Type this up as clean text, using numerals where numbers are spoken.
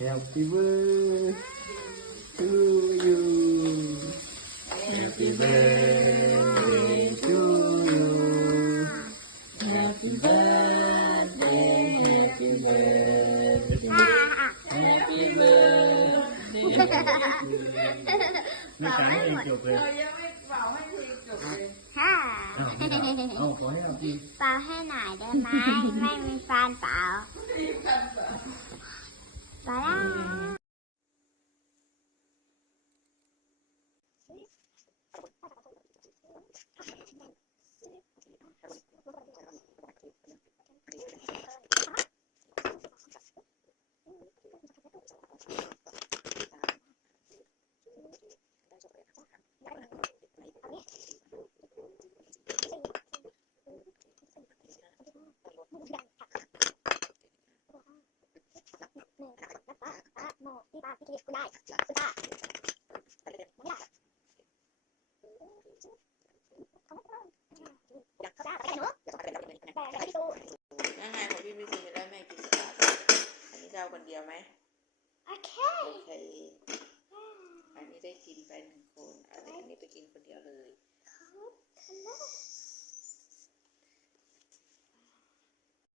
Happy birthday to you Happy birthday to you Happy birthday Happy birthday Happy birthday ไม่จ่ายให้จบเลยยังไม่เป่าให้เพลงจบเลยค่ะเอาขอให้เอาพี่เป่าให้หน่อยได้ไหมไม่มีฟันเป่าเป่าแล้วพี่ป้าพี่คิดคุณได้คุณป้าไม่ได้เขาได้แต่หนูแต่พี่ตูง่ายของพี่ไม่ซื้อไม่ได้แม่กินสลัดอันนี้เจ้าคนเดียวไหมโอเค